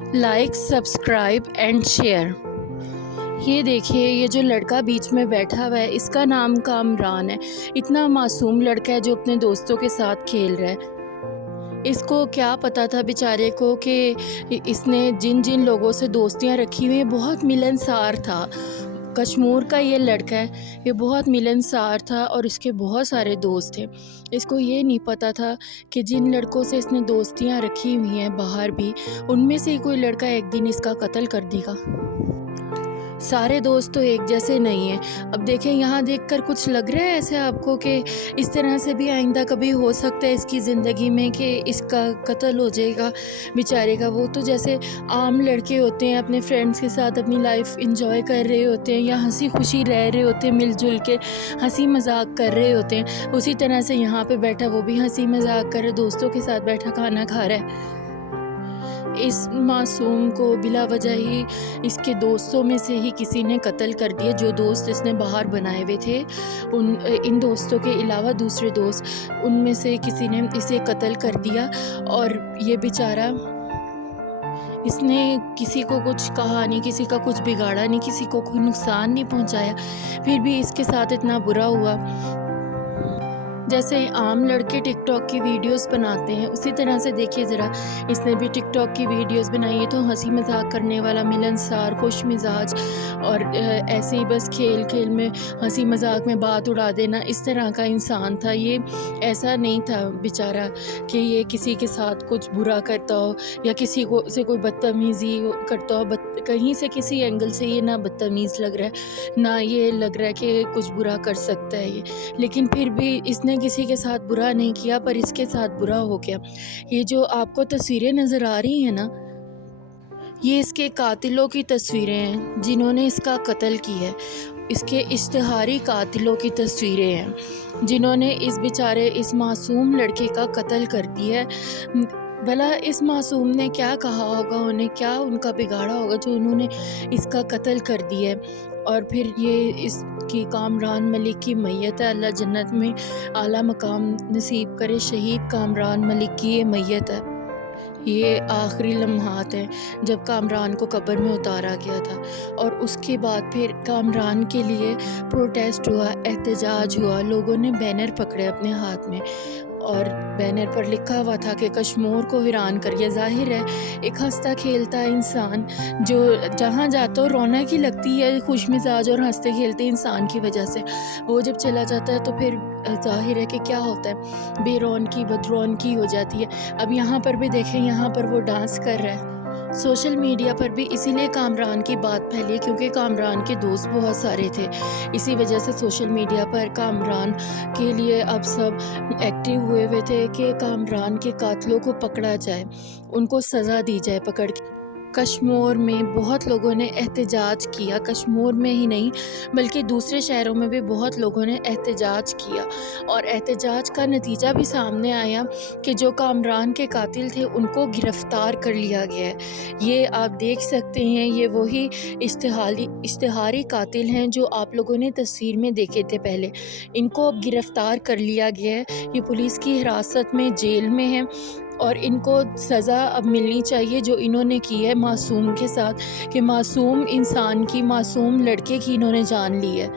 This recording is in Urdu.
Like, subscribe and share. یہ دیکھیے، یہ جو لڑکا بیچ میں بیٹھا ہوا ہے، اس کا نام کامران ہے۔ اتنا معصوم لڑکا ہے جو اپنے دوستوں کے ساتھ کھیل رہا ہے۔ اس کو کیا پتا تھا بیچارے کو کہ اس نے جن جن لوگوں سے دوستیاں رکھی ہوئی ہیں، بہت ملنسار تھا۔ کشمور کا یہ لڑکا ہے، یہ بہت ملنسار تھا اور اس کے بہت سارے دوست تھے۔ اس کو یہ نہیں پتا تھا کہ جن لڑکوں سے اس نے دوستیاں رکھی ہوئی ہیں باہر بھی، ان میں سے ہی کوئی لڑکا ایک دن اس کا قتل کر دے گا۔ سارے دوست تو ایک جیسے نہیں ہیں۔ اب دیکھیں، یہاں دیکھ کر کچھ لگ رہا ہے ایسے آپ کو کہ اس طرح سے بھی آئندہ کبھی ہو سکتا ہے اس کی زندگی میں کہ اس کا قتل ہو جائے گا بیچارے کا؟ وہ تو جیسے عام لڑکے ہوتے ہیں، اپنے فرینڈس کے ساتھ اپنی لائف انجوائے کر رہے ہوتے ہیں یا ہنسی خوشی رہ رہے ہوتے ہیں، مل جل کے ہنسی مذاق کر رہے ہوتے ہیں، اسی طرح سے یہاں پہ بیٹھا وہ بھی ہنسی مذاق کر رہا ہے، دوستوں کے ساتھ بیٹھا کھانا کھا رہا ہے۔ اس معصوم کو بلا وجہ ہی اس کے دوستوں میں سے ہی کسی نے قتل کر دیا۔ جو دوست اس نے باہر بنائے ہوئے تھے، ان دوستوں کے علاوہ دوسرے دوست، ان میں سے کسی نے اسے قتل کر دیا۔ اور یہ بیچارہ، اس نے کسی کو کچھ کہا نہیں، کسی کا کچھ بگاڑا نہیں، کسی کو کوئی نقصان نہیں پہنچایا، پھر بھی اس کے ساتھ اتنا برا ہوا۔ جیسے عام لڑکے ٹک ٹاک کی ویڈیوز بناتے ہیں، اسی طرح سے دیکھیے ذرا، اس نے بھی ٹک ٹاک کی ویڈیوز بنائی ہے۔ تو ہنسی مذاق کرنے والا، ملنسار، خوش مزاج، اور ایسے ہی بس کھیل کھیل میں ہنسی مذاق میں بات اڑا دینا، اس طرح کا انسان تھا یہ۔ ایسا نہیں تھا بیچارہ کہ یہ کسی کے ساتھ کچھ برا کرتا ہو یا کسی کو سے کوئی بدتمیزی کرتا ہو۔ کہیں سے کسی اینگل سے یہ نہ بدتمیز لگ رہا ہے، نہ یہ لگ رہا ہے کہ کچھ برا کر سکتا ہے یہ، لیکن پھر بھی اس نے کسی کے ساتھ برا نہیں کیا، پر اس کے ساتھ برا ہو گیا۔ یہ جو آپ کو تصویریں نظر آ رہی ہیں نا، یہ اس کے قاتلوں کی تصویریں ہیں جنہوں نے اس کا قتل کی ہے۔ اس کے اشتہاری قاتلوں کی تصویریں ہیں جنہوں نے اس بیچارے اس معصوم لڑکے کا قتل کر دیا ہے۔ بھلا اس معصوم نے کیا کہا ہوگا، انہیں کیا ان کا بگاڑا ہوگا جو انہوں نے اس کا قتل کر دیا ہے۔ اور پھر یہ اس کی کامران ملک کی میت ہے، اللہ جنت میں اعلیٰ مقام نصیب کرے۔ شہید کامران ملک کی یہ میت ہے۔ یہ آخری لمحات ہیں جب کامران کو قبر میں اتارا گیا تھا، اور اس کے بعد پھر کامران کے لیے پروٹیسٹ ہوا، احتجاج ہوا، لوگوں نے بینر پکڑے اپنے ہاتھ میں، اور بینر پر لکھا ہوا تھا کہ کشمور کو ویران کریے۔ ظاہر ہے ایک ہنستا کھیلتا انسان جو جہاں جاتا ہو رونق ہی لگتی ہے، خوش مزاج اور ہنستے کھیلتے انسان کی وجہ سے، وہ جب چلا جاتا ہے تو پھر ظاہر ہے کہ کیا ہوتا ہے، بے رونقی بدرونقی ہو جاتی ہے۔ اب یہاں پر بھی دیکھیں، یہاں پر وہ ڈانس کر رہا ہے۔ سوشل میڈیا پر بھی اسی لیے کامران کی بات پھیلی کیونکہ کامران کے دوست بہت سارے تھے، اسی وجہ سے سوشل میڈیا پر کامران کے لیے اب سب ایکٹیو ہوئے تھے کہ کامران کے قاتلوں کو پکڑا جائے، ان کو سزا دی جائے پکڑ کے۔ کشمور میں بہت لوگوں نے احتجاج کیا، کشمور میں ہی نہیں بلکہ دوسرے شہروں میں بھی بہت لوگوں نے احتجاج کیا، اور احتجاج کا نتیجہ بھی سامنے آیا کہ جو کامران کے قاتل تھے ان کو گرفتار کر لیا گیا ہے۔ یہ آپ دیکھ سکتے ہیں، یہ وہی اشتہاری قاتل ہیں جو آپ لوگوں نے تصویر میں دیکھے تھے پہلے۔ ان کو اب گرفتار کر لیا گیا ہے، یہ پولیس کی حراست میں جیل میں ہیں، اور ان کو سزا اب ملنی چاہیے جو انہوں نے کی ہے معصوم کے ساتھ، کہ معصوم انسان کی، معصوم لڑکے کی انہوں نے جان لی ہے۔